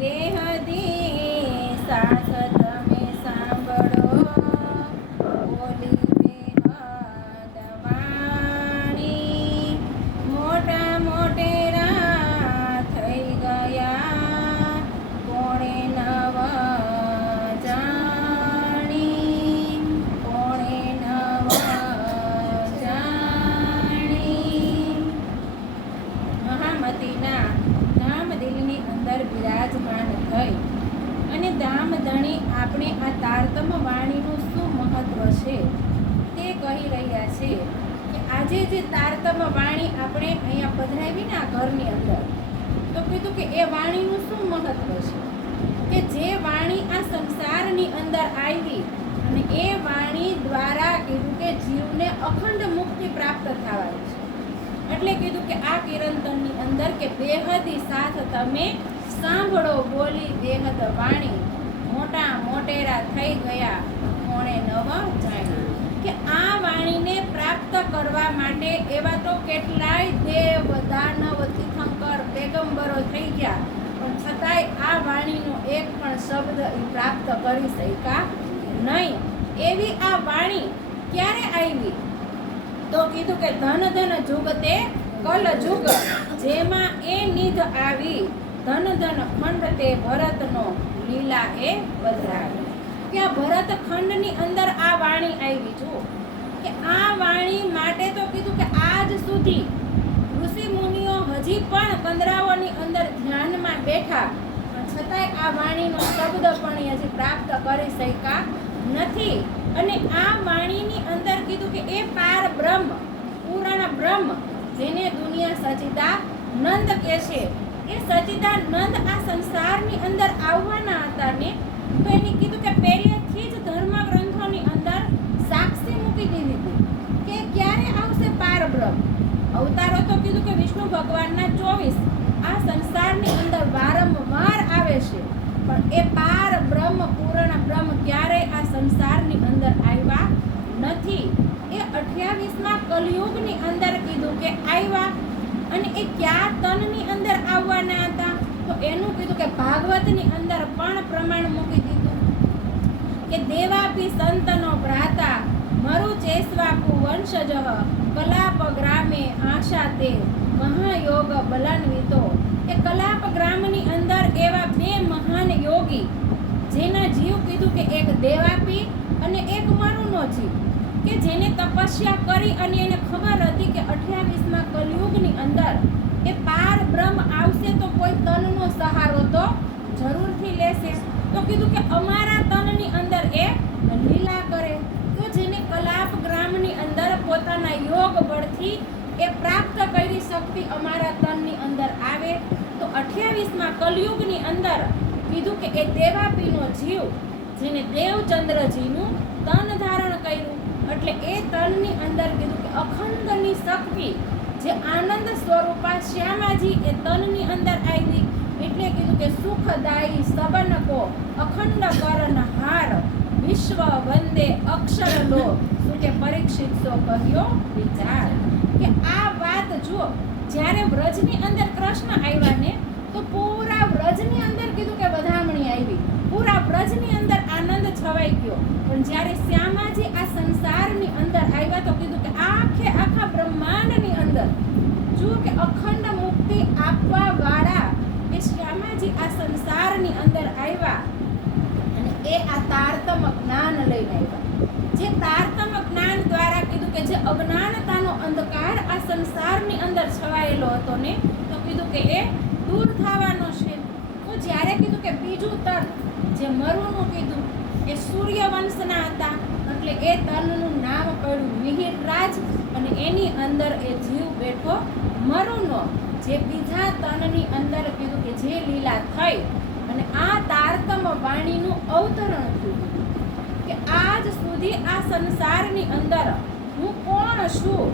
દેહદી સાથ તમે સાંભળો, બોલી બેહદ વાણી. મોટા મોટેરા થઈ ગયા, કોણે નવ જાણી, કોણે નવ જાણી. મહામતીના ધામદિલની અંદર બિરાજમાન થઈ અને ધામધણી આપણે આ તારતમ વાણીનું શું મહત્વ છે તે કહી રહ્યા છે કે આજે જે તારતમ વાણી આપણે અહીંયા પધરાવી ને આ ઘરની અંદર, તો કીધું કે એ વાણીનું શું મહત્વ છે કે જે વાણી આ સંસારની અંદર આવી અને એ વાણી દ્વારા કીધું કે જીવને અખંડ મુક્તિ પ્રાપ્ત થવાની છે. એટલે કીધું કે આ કિરંતનની અંદર કે બેહદી સાથ તમે સાંભળો, બોલી બેહદ વાણી. મોટા મોટેરા થઈ ગયા, કોણે નવ જાણ્યા. કે આ વાણીને પ્રાપ્ત કરવા માટે એવા તો કેટલાય દેવ દાનવ તીર્થંકર પેગંબરો થઈ ગયા, પણ છતાંય આ વાણીનો એક પણ શબ્દ એ પ્રાપ્ત કરી શક્યા નહીં. એવી આ વાણી ક્યારે આવી? તો કીધું કે ધન ધન જુગતે કલ જુગ, જેમાં એ નિધ આવી, ધન ધન ખંડ તે ભરતનો લીલા એ પધરાવી. કે આ ભરત ખંડની અંદર આ વાણી આવી. જો કે આ વાણી માટે તો કીધું કે આજ સુધી ઋષિ મુનિઓ હજી પણ કંદરાઓની અંદર ધ્યાનમાં બેઠા, પણ છતાંય આ વાણીનો શબ્દ પણ હજી પ્રાપ્ત કરી શક્યા નથી. અને આ વાણીની અંદર કીધું કે એ પાર બ્રહ્મ, પૂર્ણ બ્રહ્મ, જેને દુનિયા સચિદાનંદ કહે છે, એ સચિદાનંદ આ સંસારની અંદર આવવાના હતા ને, તો એને કીધું કે પહેલેથી જ ધર્મ ગ્રંથોની અંદર સાક્ષી મૂકી દીધી હતી કે ક્યારે આવશે પાર બ્રહ્મ. અવતારો તો કીધું કે વિષ્ણુ ભગવાનના 24 આ સંસારની અંદર વારંવાર આવે છે, પણ એ પાર બ્રહ્મ, પૂર્ણ બ્રહ્મ ક્યારેય આ સંસારની અંદર આવ્યા નથી. એ 28મા કલયુગની અંદર કીધું કે આવ્યા. અને એ કયા તનની અંદર આવવાના હતા? તો એનું કીધું કે ભાગવતની અંદર પણ પ્રમાણ મૂકી દીધું કે દેવાપી સંતનો ભ્રાતા મરુ ચેસવાકુ વંશજઃ કલાપ ગ્રામે આશા તે મહાયોગ બલાન્વિતો. એ કલાપ ગ્રામની અંદર એવા બે મહાન યોગી, જેના જીવ કીધું કે એક દેવાપી અને એક મરુનો જીવ, કે જેને તપસ્યા કરી અને એને ખબર હતી કે 28મા કલયુગની અંદર એ પાર બ્રહ્મ આવશે તો કોઈ તનનો સહારો તો જરૂરથી લેશે. તો કીધું કે અમારા તનની અંદર એ લીલા કરે, તો જેને કલાપ ગ્રામની અંદર પોતાના યોગ બળથી એ પ્રાપ્ત કરી શક્તિ અમારા તનની અંદર આવે. તો 28મા કલયુગની અંદર કીધું કે એ દેવાપીનો જીવ, જેને દેવચંદ્રજીનું તન ધારણ કર્યું, એટલે એ તનની અંદર કીધું કે અખંડની શક્તિ, જે આનંદ સ્વરૂપા શ્યામાજી એ તનની અંદર આવી. એટલે કીધું કે સુખદાયી સબનકો અખંડ કરનહાર વિશ્વ વંદે અક્ષર લો. શું કે પરીક્ષિત સો કહ્યો વિચાર. કે આ વાત જો જ્યારે વ્રજની અંદર કૃષ્ણ આવ્યા ને, તો પૂરા વ્રજની અંદર કીધું કે વધામણી આવી, પૂરા વ્રજની અંદર આનંદ છવાઈ ગયો. પણ જ્યારે શ્યામાજી આ સંસારની અંદર આવ્યા, તો કીધું કે આખા બ્રહ્માંડની અંદર જો કે અખંડ મુક્તિ આપવા વાળા એ શ્યામાજી આ સંસારની અંદર આવ્યા અને એ આ તારતમ જ્ઞાન લઈને આવ્યા. જે તારતમ જ્ઞાન દ્વારા કીધું કે જે અજ્ઞાનતાનો અંધકાર આ સંસારની અંદર છવાયેલો હતો ને, તો કીધું કે એ દૂર થવાનો છે. તો જ્યારે કીધું કે બીજું તન જે મરુનું કીધું એ સૂર્યવંશના હતા, એટલે એ તનનું નામ પડ્યું મિહિરરાજ, અને એની અંદર એ જીવ બેઠો મરુનો, જે બીજા તનની અંદર કીધું કે જે લીલા થઈ અને આ તારતમ વાણીનું અવતરણ થયું. કે આજ સુધી આ સંસારની અંદર હું કોણ છું,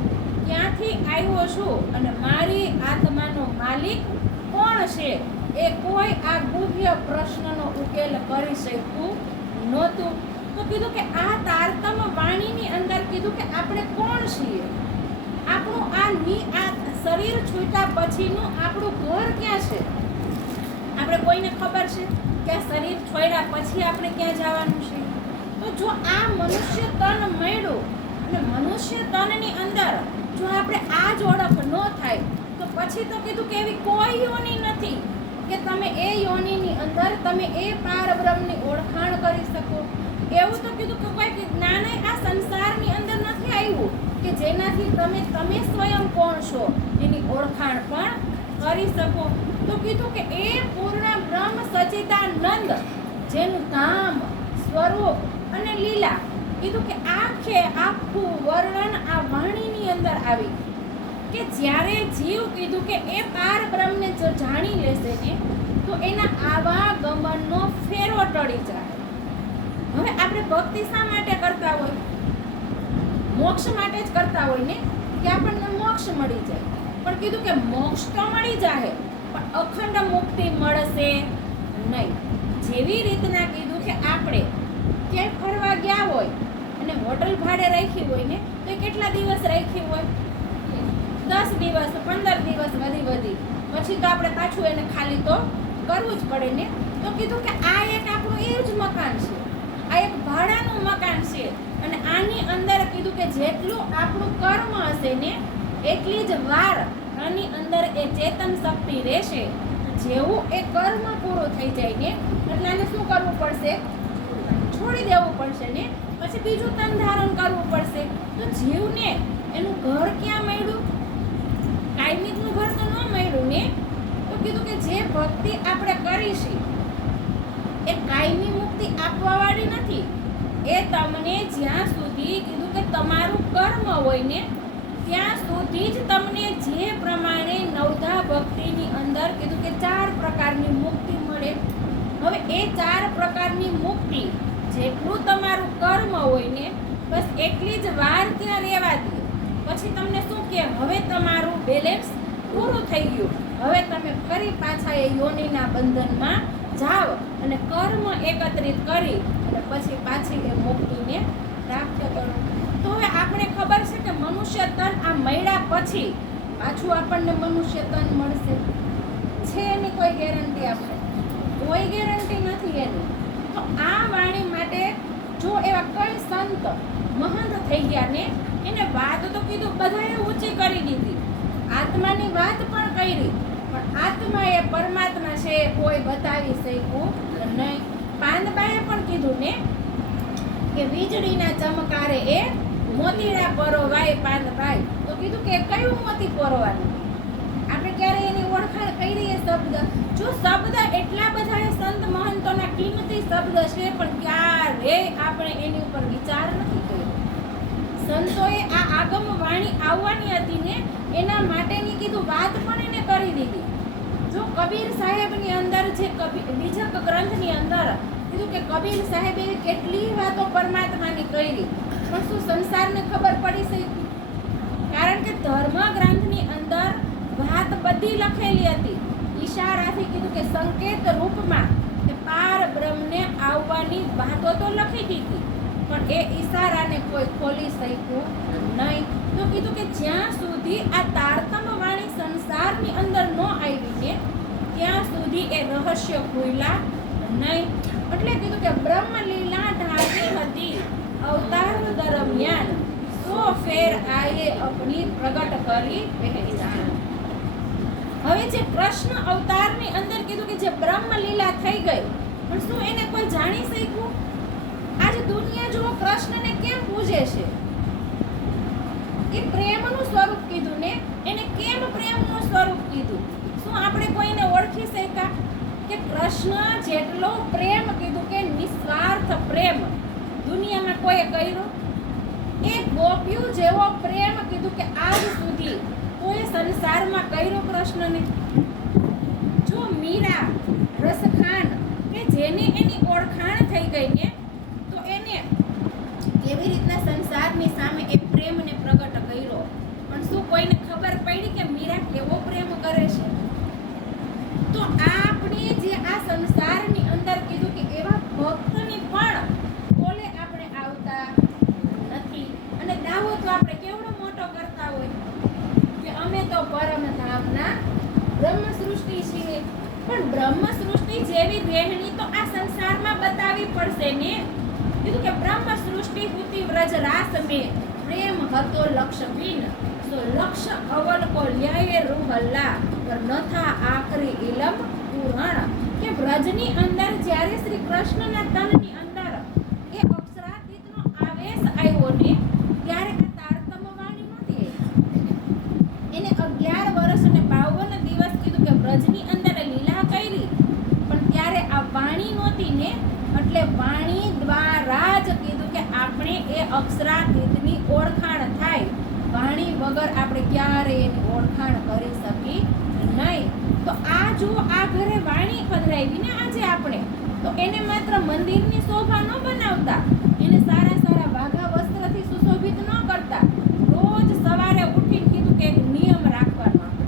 ક્યાંથી આવ્યો છું અને મારી આત્માનો માલિક કોણ છે, એ કોઈ આ ગુહ્ય પ્રશ્નનો ઉકેલ કરી શકતું નહોતું. તો કીધું કે આ તારતમ વાણીની અંદર કીધું કે આપણે કોણ છીએ, આપણું આ શરીર છૂટ્યા પછીનું આપણું ઘર ક્યાં છે. આપણે કોઈને ખબર છે કે આ શરીર છોડ્યા પછી આપણે ક્યાં જવાનું છે? તો જો આ મનુષ્ય તન મળ્યું અને મનુષ્ય તનની અંદર જો આપણે આ જ ઓળખ ન થાય તો પછી તો કીધું કે એવી કોઈ યોનિ નથી કે તમે એ યોનિની અંદર તમે એ પાર બ્રહ્મની ઓળખાણ કરી શકો. એવું તો કીધું કે કોઈ જ્ઞાન આ સંસારની અંદર નથી આવ્યું કે જેનાથી તમે સ્વયં કોણ છો એની ઓળખાણ પણ કરી શકો. તો કીધું કે એ પૂર્ણ બ્રહ્મ સચ્ચિદાનંદ જેનું નામ, સ્વરૂપ અને લીલા કીધું કે આખું વર્ણન આ વાણીની અંદર આવી કે જ્યારે જીવ કીધું કે એ પાર બ્રહ્મને જો જાણી લેશે ને તો એના આવા ગમનનો ફેરો ટળી જાય. હવે આપણે ભક્તિ શા માટે કરતા હોય? મોક્ષ માટે જ કરતા હોય ને કે આપણને મોક્ષ મળી જાય. પણ કીધું કે મોક્ષ તો મળી જાય પણ અખંડ મુક્તિ મળશે નહીં. જેવી રીતના કીધું કે આપણે ક્યાંય ફરવા ગયા હોય અને હોટલ ભાડે રાખી હોય ને તો એ કેટલા દિવસ રાખી હોય? 10 દિવસ 15 દિવસ વધી પછી તો આપણે પાછું એને ખાલી તો કરવું જ પડે ને. તો કીધું કે આ એક આપણું એ જ મકાન છે, આ એક ભાડાનું મકાન છે અને આની અંદર કીધું કે જેટલું આપણું કર્મ હશે ને એટલી જ વાર આની અંદર એ ચેતન શક્તિ રહેશે. જેવું એ કર્મ પૂરું થઈ જાય ને એટલે આને શું કરવું પડશે? છોડી દેવું પડશે ને પછી બીજું તન ધારણ કરવું પડશે. તો જીવને એનું ઘર ક્યાં મળ્યું? કાયમિકનું ઘર તો ન મળ્યું ને. તો કીધું કે જે ભક્તિ આપણે કરીશી એ કાયમી મુક્તિ આપવા વાળી નથી. એ તમને જ્યાં સુધી કીધું કે તમારું કર્મ હોય ને ત્યાં સુધી જ તમને જે પ્રમાણે નવધા ભક્તિની અંદર કીધું કે 4 પ્રકારની મુક્તિ મળે. હવે એ 4 પ્રકારની મુક્તિ જેટલું તમારું કર્મ હોય ને બસ એટલી જ વાર ત્યાં રહેવા દો. પછી તમને શું કે હવે તમારું બેલેન્સ પૂરું થઈ ગયું, હવે તમે ફરી પાછા એ યોનિના બંધનમાં જાઓ અને કર્મ એકત્રિત કરી અને પછી પાછી એ મુક્તિને પ્રાપ્ત કરો. તો હવે આપણે ખબર છે કે મનુષ્ય તન આ મળ્યા પછી પાછું આપણને મનુષ્ય તન મળશે છે એની કોઈ ગેરંટી? આપણે કોઈ ગેરંટી નથી એની. તો આ વાણી માટે જો એવા કઈ સંત મહંત થઈ ગયા ને એને વાત તો કીધું બધાએ ઊંચી કરી દીધી, આત્માની વાત પણ કરી પણ આત્મા એ પરમાત્મા છે કોઈ બતાવી શક્યું નહીં. પાંદબાએ પણ કીધું ને કે વીજળીના ચમકારે એ મોતીડા પરોવાય પાંદબાઈ. તો કીધું કે કયું મોતી પરોવાનું? આપણે ક્યારે એની ઓળખાણ કરી એ શબ્દ? જો શબ્દ એટલા બધા સંત મહંતોના કિંમતી શબ્દ છે પણ ક્યારે આપણે એની ઉપર વિચાર નથી કર્યો. સંતોએ આ આગમ વાણી આવવાની હતી ને એના માટેની કીધું વાત પણ એને કરી દીધી. જો કબીર સાહેબની અંદર જે બીજક ગ્રંથની અંદર કીધું કે કબીર સાહેબે કેટલી વાતો પરમાત્માની કરી પણ શું સંસારને ખબર પડી શકી? કારણ કે ધર્મ ગ્રંથની અંદર વાત બધી લખેલી હતી. ઈશારાથી કીધું કે સંકેત રૂપમાં કે પાર બ્રહ્મને આવવાની વાતો તો લખી દીધી પણ એ ઈશારાને કોઈ ખોલી શક્યું નહીં. તો કીધું કે જ્યાં સુધી આ તારતમ વાણી સંસારની અંદર ન આવી ને ત્યાં સુધી એ રહસ્ય ખુલ્યા નહીં. એટલે કીધું કે બ્રહ્મલીલા ઢાળી હતી અવતાર દરમિયાન 100 ફેર આયે અપની પ્રગટ કરી પહેચાન. હવે જે કૃષ્ણ અવતારની અંદર કીધું કે જે બ્રહ્મલીલા થઈ ગઈ પણ શું એને કોઈ જાણી શક્યું? આજે દુનિયા જો કૃષ્ણને કેમ પૂજે છે? એ પ્રેમનું સ્વરૂપ કીધું ને એને કેમ પ્રેમનું સ્વરૂપ કીધું? શું આપણે કોઈને ઓળખી શક્યા કે કૃષ્ણ જેટલો પ્રેમ કીધું કે નિસ્વાર્થ પ્રેમ દુનિયામાં કોઈએ કર્યો? એ ગોપીઓ જેવો પ્રેમ કીધું કે આજ સુધી કોઈ સંસારમાં કર્યો કૃષ્ણને? જો મીરા રસખાન કે જેને એની ઓળખાણ થઈ ગઈ ને તો એને કેવી રીતના સંસારની સામે એ પ્રેમને પ્રગટ કર્યો પણ શું કોઈને ખબર પડી કે મીરા કેવો પ્રેમ કરે છે? તો આપણે જે આ સંસારની અંદર કીધું કે એવા ભક્તની પણ બોલે આપણે આવતા નથી. અને દાવો તો આપણે કેવડો મોટો કરતા હોય કે અમે તો પરમધામના બ્રહ્મ સૃષ્ટિ છીએ પણ બ્રહ્મ સૃષ્ટિ જેવી રહેણી તો આ સંસારમાં બતાવી પડશે ને. કીધું કે બ્રહ્મ સૃષ્ટિ હુતિ વ્રજ રાસ में પ્રેમ હતો લક્ષ બિન સો લક્ષ અવલ કો લ્યાએ રૂહલ્લા પર નથા આખરી ઇલમ પૂરણ. કે વ્રજની અંદર જ્યારે શ્રી કૃષ્ણના તનની અંદર એ અક્ષરાતીતનો આવેશ આવ્યો ને ત્યારે આ તારતમ્ય વાણી નહોતી. એને 11 વર્ષ અને 52 દિવસ કીધું કે વ્રજની અંદર લીલા કરી, પણ ત્યારે આ વાણી નહોતી ને, એટલે વાણી દ્વારા જ કીધું કે આપણે એ અક્ષરાતીતની ઓળખાણ થાય. વાણી વગર આપણે ક્યારે એની ઓળખાણ કરી શકી નહીં. તો આ જો આ ઘરે વાણી પધરાવી ને આજે આપણે, તો એને માત્ર મંદિરની શોભા ન બનાવતા, એને સારા સારા વાઘા વસ્ત્રથી સુશોભિત ન કરતા. રોજ સવારે ઉઠીને કીધું કે એક નિયમ રાખવાનો આપણે,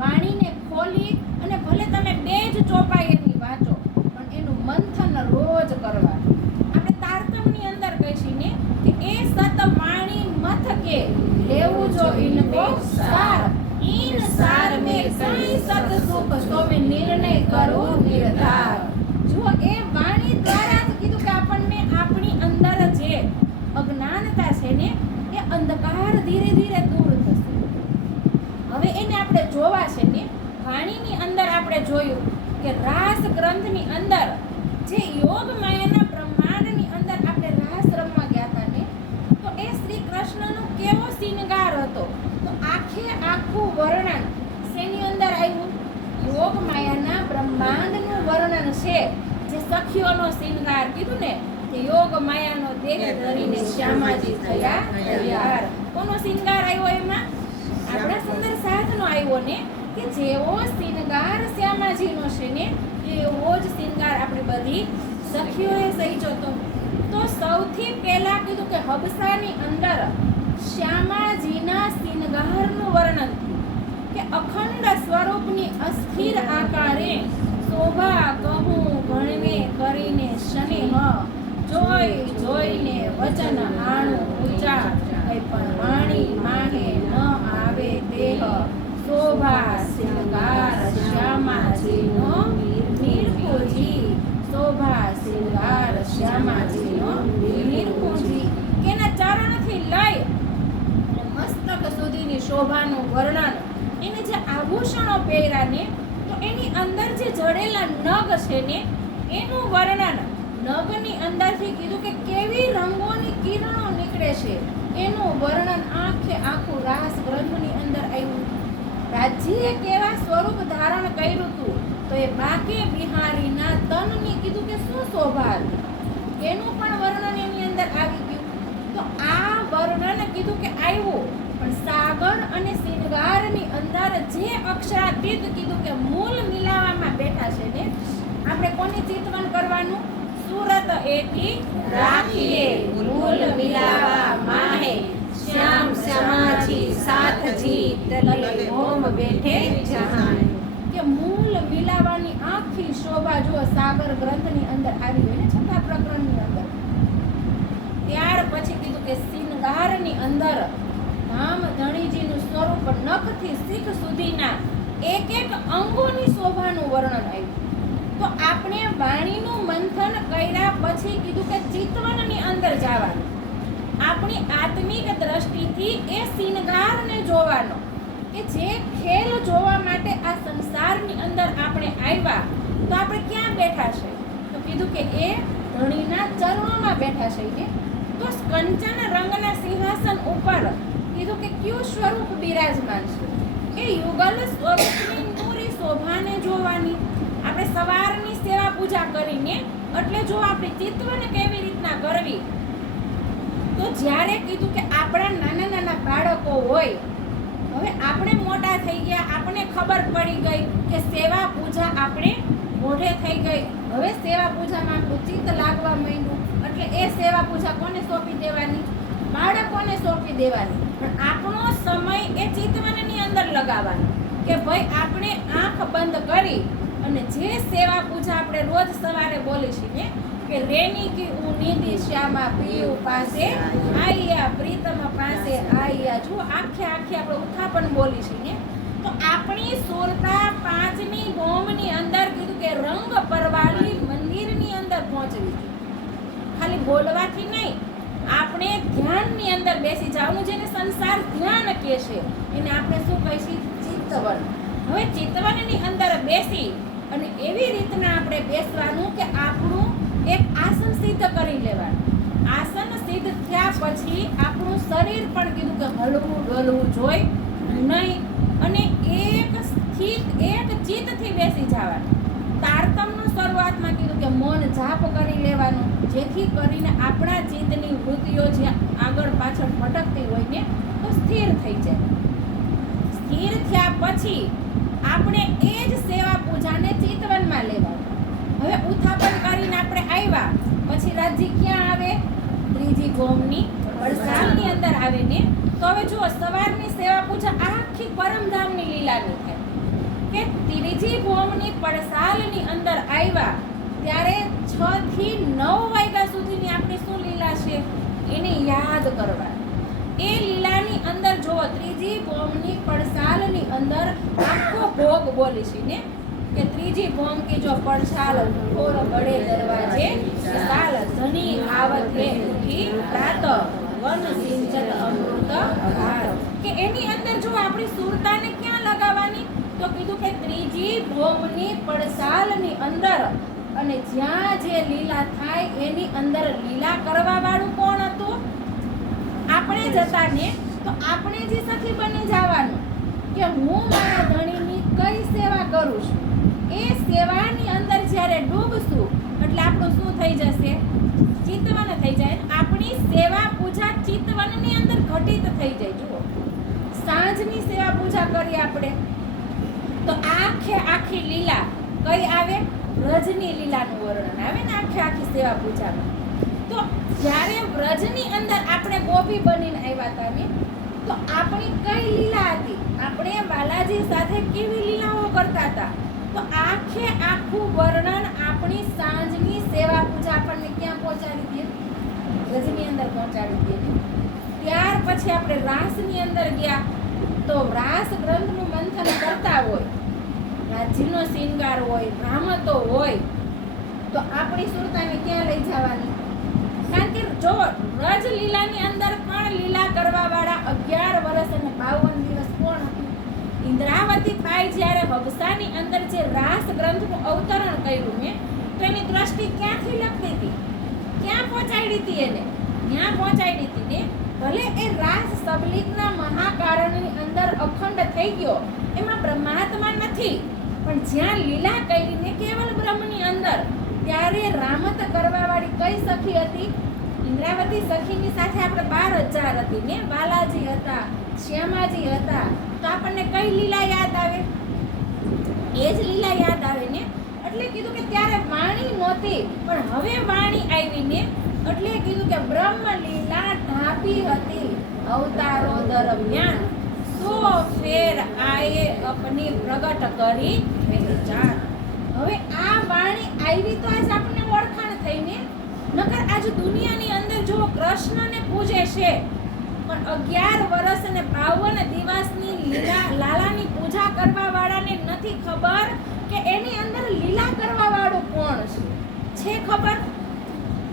વાણીને ખોલી અને ભલે તમે 2 જ ચોપાઈ એની વાંચો, પણ એનું મંથન રોજ કરવાનું. આપણે તારતમની અંદર કહીશું ને કે એ સત વાણી મથકે લેવું જો ઇનકો સાર, ઈન સાર મે કઈ સત સુખ તો મે નિર્ણય કરું નિર્ધાર. જો એ વાણી દ્વારા જ કીધું કે આપણને આપણી અંદર જે અજ્ઞાનતા છે ને એ અંધકાર ધીરે ધીરે દૂર થશે. હવે એને આપણે જોવા છે ને, વાણીની અંદર આપણે જોયું કે રાસ ગ્રંથની અંદર જે યોગ માયાના બ્રહ્માંડની અંદર આપણે રાસ રમવા ગયા હતા ને, તો એ શ્રી કૃષ્ણનો કેવો શિંગાર હતો. તો આખું વર્ણન શેની અંદર આવ્યું? યોગ માયાના બ્રહ્માંડનું વર્ણન છે. જે સખીઓનો શિંગાર કીધું ને કે યોગ માયાનો દેહ ધરીને શ્યામાજી થયા તૈયાર. કોનો શિંગાર આવ્યો એમાં? આપણા સુંદર સાથનો આવ્યો ને, કે જેવો શિંગાર શ્યામાજીનો છે ને એવો જ શિંગાર આપણે બધી સખીઓએ સહીજો તો. તો સૌથી પહેલા કીધું કે હબસાની અંદર શ્યામાજીના શિંગારનું વર્ણન કે અખંડ સ્વરૂપની અસ્થિર આકારે શોભા કહું ગણવે કરીને શનિહ જોઈને વચન આણું ઊંચા કઈ પણ વાણી માહે ન આવે દેહ શોભા શિંગાર શ્યામાજીનો નિર્કુંજી શોભા શિંગાર શ્યામાજીનો નિર્કુંજી. કેના ચરણથી લઈ મસ્તક સુધીની શોભાનું વર્ણન, એને જે આભૂષણો પહેર્યા ને, તો એની અંદર જે જડેલા નગ છે ને એનું વર્ણન, નગની અંદરથી કીધું કે કેવી રંગોની કિરણો નીકળે છે એનું વર્ણન આખું રાસ ગ્રંથની અંદર આવ્યું. રાજ્યએ કેવા સ્વરૂપ ધારણ કર્યું હતું, તો એ બાકે બિહારીના તનની કીધું કે શું શોભા હતી એનું પણ વર્ણન એની અંદર આવી ગયું. તો આ વર્ણન કીધું કે આવ્યું, પણ સાગર અને શિંગારની અંદર જે અક્ષરાતીત કીધું કે મૂળ મિલાવવામાં બેઠા છે ને, આપણે કોને ચિંતન કરવાનું? સુરત એકી રાખીએ મૂળ મિલાવા માહે શ્યામ શ્યામાજી સાથજી તલે હોમ બેઠે જહાન. કે મૂળ મિલાવાની આખી શોભા જો સાગર ગ્રંથની અંદર આવી હોય ને, છઠ્ઠા પ્રકરણની અંદર. ત્યાર પછી કીધું કે શિંગારની અંદર ધામ ધણીજીનું સ્વરૂપ નખથી શીખ સુધીના એક અંગોની શોભાનું વર્ણન આવ્યું. તો આપણે વાણીનું મંથન કર્યા પછી કીધું કે ચિત્તવનની અંદર જવાનું, આપણી આત્મિક દ્રષ્ટિથી એ શિંગારને જોવાનો, કે જે ખેલ જોવા માટે આ સંસારની અંદર આપણે આવ્યા, તો આપણે ક્યાં બેઠા છે? તો કીધું કે એ ધણીના ચરણોમાં બેઠા છે ને. તો કંચન રંગના સિંહાસન ઉપર કીધું કે કયું સ્વરૂપ બિરાજમાન છે? એ યુગલ સ્વરૂપની નૂરી શોભાને જોવાની. આપણે સવારની સેવા પૂજા કરીને, એટલે જો આપણી ચિત્તવને કેવી રીતના કરવી, તો જ્યારે કીધું કે આપણા નાના નાના બાળકો હોય, હવે આપણે મોટા થઈ ગયા, આપણને ખબર પડી ગઈ કે સેવા પૂજા આપણે મોઢે થઈ ગઈ, હવે સેવા પૂજામાં આપણું ચિત્ત લાગવા માંડ્યું, એટલે એ સેવા પૂજા કોને સોંપી દેવાની? બાળકોને સોંપી દેવાની. પણ આપણો સમય એ ચિત્તવનની અંદર લગાવવાનો, કે ભાઈ આપણે આંખ બંધ કરી અને જે સેવા પૂજા આપણે રોજ સવારે બોલી છીએ કે રેની કી ઉનીદી શ્યામા પીયુ પાસે આઈયા પ્રીતમ પાસે આઈયા, જો આખે આપણે ઉથાપન બોલી છીએ, તો આપણી સુરતા પાંચમી ભૌમની અંદર કીધું કે રંગ પરવાળી મંદિરની અંદર પહોંચવી છે. ખાલી બોલવાથી નહીં, આપણે ધ્યાનની અંદર બેસી જવાનું, જેને સંસાર ધ્યાન કહે છે એને આપણે શું કહીશું? ચિત્તવન. હવે ચિત્તવનની અંદર બેસી અને એવી રીતના આપણે બેસવાનું કે આપણું એક આસન સિદ્ધ કરી લેવાનું. આસન સિદ્ધ થયા પછી આપણું શરીર પણ કીધું કે હલવું ડોલવું જોઈ નહીં, અને એક ચિત્તથી બેસી જવાનું. તારતમનું શરૂઆતમાં કીધું કે મૌન જાપ કરી લેવાનું, જેથી કરીને આપણા ચિત્તની વૃત્તિઓ જે આગળ પાછળ ભટકતી હોય ને તો સ્થિર થઈ જાય. સ્થિર થયા પછી આપણે એ જ સેવા પૂજાને ચિતવનમાં લેવાનું. હવે ઉત્થાપન કરીને આપણે આવ્યા પછી રાજી ક્યાં આવે? ત્રીજી ભૌમની વડસાલની અંદર આવે ને. તો હવે જુઓ, સવારની સેવા પૂજા આખી પરમધામની લીલાની થાય કે ત્રીજી ભૌમની પડસાલની અંદર આવ્યા ત્યારે 6 થી 9 વાગ્યા સુધીની આપણી શું લીલા છે એને યાદ કરવા. એ લીલાની અંદર જો ત્રીજી ભૌમની પડસાલની અંદર આખો ભોગ બોલીશી ને કે ત્રીજી ભૌમ કે જો પડસાલ ખોર બડે દરવાજે સાલ ધની આવત હે ઉઠી રાત વન સિંચત અમૃત ધાર. કે એની અંદર જો આપણી સુરતાને ક્યાં લગાવવાની? તો કીધું કે ત્રીજી ભૌમની પડસાલની અંદર, અને જ્યાં જે લીલા થાય એની અંદર લીલા કરવા વાળું કોણ હતું? આપણે જતા ને. તો આપણે જે સખી બની જવાનું કે હું મારા ધણીની કઈ સેવા કરું છું. એ સેવાની અંદર જ્યારે ડૂબશું એટલે આપણું શું થઈ જશે? ચિત્તવન થઈ જાય. આપણી સેવા પૂજા ચિત્તવનની અંદર ઘટિત થઈ જાય. જુઓ, સાંજની સેવા પૂજા કરી આપણે તો આખી લીલા કઈ આવે? વ્રજની લીલાનું વર્ણન આવે ને આખી સેવા પૂજામાં. તો જ્યારે વ્રજની અંદર આપણે ગોપી બનીને આવ્યા હતા ને, તો આપણી કઈ લીલા હતી? આપણે બાલાજી સાથે કેવી લીલાઓ કરતા હતા? તો આખું વર્ણન આપણી સાંજની સેવા પૂજા આપણને ક્યાં પહોંચાડી દે? વ્રજની અંદર પહોંચાડી દે. ત્યાર પછી આપણે રાસની અંદર ગયા તો રાસ ગ્રંથનું મંથન કરતા હોય, રાજ્યનો શિંગાર હોય, ભ્રામતો હોય, તો આપણી સુરતાને ક્યાં લઈ જવાની? કારણ કે જો વ્રજ લીલાની અંદર પણ લીલા કરવા વાળા 11 વર્ષ અને 52 દિવસ કોણ હતું? ઇન્દ્રાવતી બાઈ જ્યારે હબસાની અંદર જે રાસ ગ્રંથનું અવતરણ કર્યું ને, તો એની દ્રષ્ટિ ક્યાંથી લખતી હતી? ક્યાં પહોંચાડી હતી એને? ત્યાં પહોંચાડી હતી ને. ભલે એ રાસ સબલિતના મહાકારણની અંદર અખંડ થઈ ગયો, એમાં બ્રહ્માત્મા નથી, પણ જ્યાં લીલા કરીને કેવલ બ્રહ્મની અંદર, ત્યારે રામત કરવા વાળી કઈ સખી હતી? ઇન્દ્રાવતી સખીની સાથે આપણે 12,000 હતી ને. બાલાજી હતા, શ્યામાજી હતા, તો આપણને કઈ લીલા યાદ આવે? એ જ લીલા યાદ આવે ને. એટલે કીધું કે ત્યારે વાણી નહોતી, પણ હવે વાણી આવી ને, એટલે કીધું કે બ્રહ્મ લીલા ઢાપી હતી અવતારો દરમિયાન, સો ફેર આયે અપની પ્રગટ કરી પહેચાન. હવે આ વાણી આવી તો આજ આપણને ઓળખાણ થઈ ને. નકર આજ દુનિયાની અંદર જો કૃષ્ણને પૂજે છે, પણ 11 વર્ષ અને 52 દિવસની લાલાની પૂજા કરવા વાળાને નથી ખબર કે એની અંદર લીલા કરવા વાળું કોણ છે. ખબર?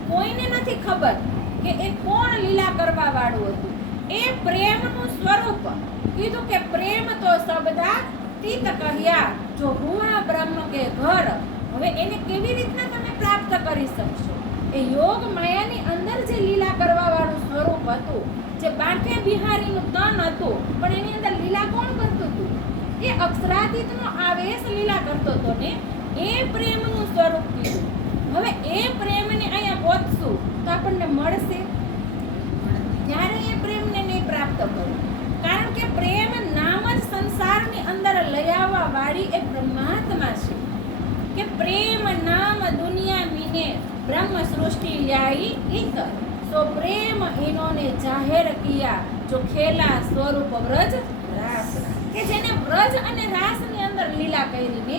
કોઈને નથી ખબર કે એ કોણ લીલા કરવા વાળું હતું. એ પ્રેમનું સ્વરૂપ. કીધું કે પ્રેમ તો શબ્દા તીત કહ્યા જો હુઆ બ્રહ્મ કે ઘર. હવે એને કેવી રીતના તમે પ્રાપ્ત કરી શકશો? એ યોગ માયાની અંદર જે લીલા કરવા વાળું સ્વરૂપ હતું, જે બાંકે બિહારીનું તન હતું, પણ એની અંદર લીલા કોણ કરતું હતું? એ અક્ષરાતીતનો આવેશ લીલા કરતો હતો ને. એ પ્રેમનું સ્વરૂપ કીધું. હવે એ પ્રેમને અહીંયા પહોંચશું તો આપણને મળશે? ત્યારે એ પ્રેમને નહીં પ્રાપ્ત કરવું. કારણ કે પ્રેમ નામ જ સંસારની અંદર લઈ આવવા વાળી એ બ્રહ્માત્મા છે. કે પ્રેમ નામ દુનિયા મીને બ્રહ્મ સૃષ્ટિ લ્યાઈ ઇત સો પ્રેમ ઇનોને જાહેર કિયા જો ખેલા સ્વરૂપ વ્રજ રાસ. કે જેને વ્રજ અને રાસની અંદર લીલા કરીને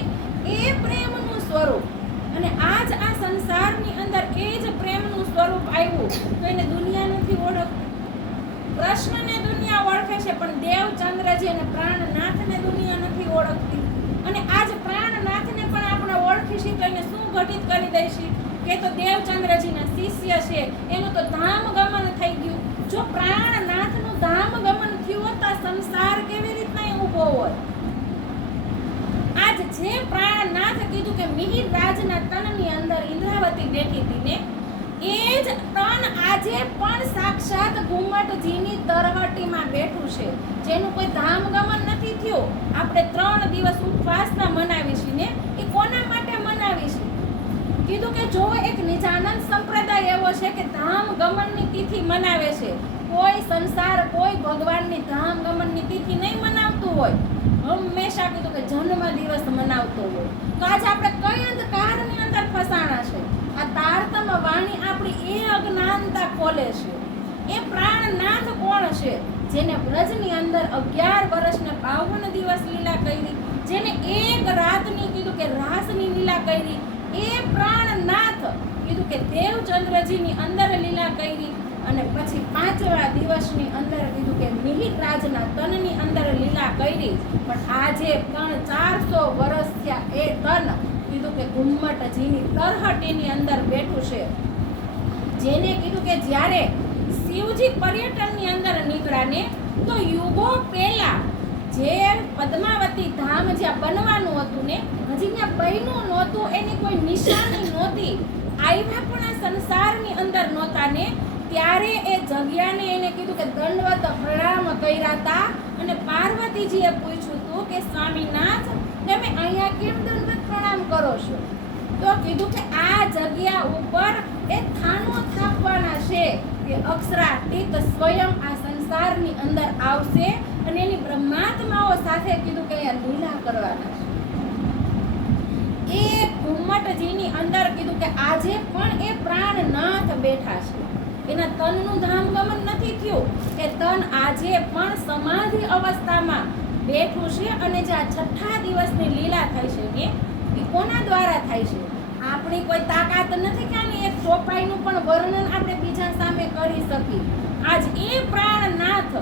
એ પ્રેમનું સ્વરૂપ, અને આજ આ સંસારની અંદર એ જ પ્રેમનું સ્વરૂપ આવ્યું, તો એને દુનિયા નથી ઓળખતું. કૃષ્ણને દુનિયા ઓળખે છે, પણ દેવચંદ્રજી અને પ્રાણનાથને દુનિયા નથી ઓળખતી. અને આજ પ્રાણનાથને પણ આપણે ઓળખીશું તો એને શું ઘટિત કરી દઈશું કે તો દેવચંદ્રજીના શિષ્ય છે, એનું તો ધામ ગમન થઈ ગયું. જો પ્રાણનાથનું ધામ ગમન થયું હોત તો સંસાર કેવી રીતના ઊભો હોત? આજ જે પ્રાણનાથ કીધું કે મિહિર રાજના તનની અંદર ઇન્દ્રાવતી બેઠી હતી ને, એ જ તન આજે પણ સાક્ષાત ઘુમટજીની તરવટીમાં બેઠું છે, જેનું કોઈ ધામ ગમન નથી થયું. આપણે 3 દિવસ ઉપવાસના મનાવીશું ને, એ કોના માટે મનાવીશું? કીધું કે જો એક નિજાનંદ સંપ્રદાય એવો છે કે ધામ ગમનની તિથિ મનાવે છે. કોઈ સંસાર કોઈ ભગવાનની ધામ ગમનની તિથિ નહીં મનાવતું હોય, હંમેશા કીધું કે જન્મ દિવસ મનાવતો હોય. તો આજે આપણે કઈ અંધકારની અંદર ફસાણા છે? આ તારતમ વાણી આપણી એ અજ્ઞાનતા ખોલે છે. એ પ્રાણનાથ કોણ છે? જેને વ્રજની અંદર 11 વર્ષને 52 દિવસ લીલા કરી, જેને એક રાતની કીધું કે રાસની લીલા કરી, એ પ્રાણનાથ કીધું કે દેવચંદ્રજીની અંદર લીલા કરી, અને પછી 5મા દિવસની અંદર કીધું કે મિહિર રાજના તનની અંદર લીલા કરી. પણ આજે પણ 400 વર્ષ થયા એ તન કીધું કે ઘુમ્મટજીની તરહટીની અંદર બેઠું છે. જેને કીધું કે જ્યારે શિવજી પર્યટનની અંદર નીકળ્યા ને, તો યુગો પહેલા જે પદ્માવતી ધામ જ્યાં બનવાનું હતું ને, હજી ત્યાં બન્યું નહોતું, એની કોઈ નિશાની નહોતી, આવ્યા પણ આ સંસારની અંદર નહોતા ને, ત્યારે એ જગ્યાને એને કીધું કે દંડવત પ્રણામ કર્યા હતા. અને પાર્વતીજીએ પૂછ્યું હતું કે સ્વામીનાથ, તમે અહીંયા કેમ દંડવત પ્રણામ કરો છો? તો કીધું કે આ જગ્યા ઉપર એ થાનો થાપવાના છે કે અક્ષરાતીત સ્વયં આ સંસારની અંદર આવશે અને એની બ્રહ્માત્માઓ સાથે કીધું કે અહીંયા લીલા કરવાના છે. એ ઘુમ્મટજીની અંદર કીધું કે આજે પણ એ પ્રાણનાથ બેઠા છે. એના તનનું ધામ ગમન નથી થયું, કે તન આજે પણ સમાધિ અવસ્થામાં બેઠું છે. અને જે આ 6થા દિવસની લીલા થાય છે ને, એ કોના દ્વારા થાય છે? આપણી કોઈ તાકાત નથી કે આની એક ચોપાઈનું પણ વર્ણન આપણે બીજા સામે કરી શકીએ. આજ એ પ્રાણનાથ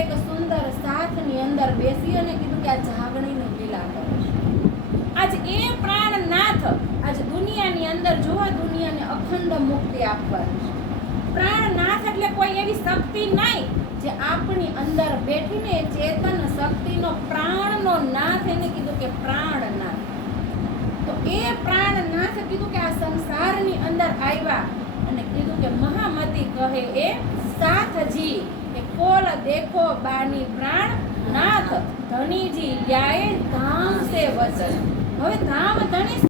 એક સુંદર સાથની અંદર બેસી અને કીધું કે આ જાગણીની લીલા કરે છે. આજ એ પ્રાણનાથ આજ દુનિયાની અંદર જોવા દુનિયાને અખંડ મુક્તિ આપવાની છે. પ્રાણનાથ એટલે કોઈ એવી શક્તિ નહીં જે આપણી અંદર બેઠીને ચેતન શક્તિનો પ્રાણનો નાથ, એને કીધું કે પ્રાણનાથ. તો એ પ્રાણનાથ કીધું કે આ સંસારની અંદર આવ્યા અને કીધું કે મહામતી કહે એ સાથજી કે કોલ દેખો બાની પ્રાણનાથ, ધણીજી લ્યાએ ધામ સે વચન. હવે ધામ ધણી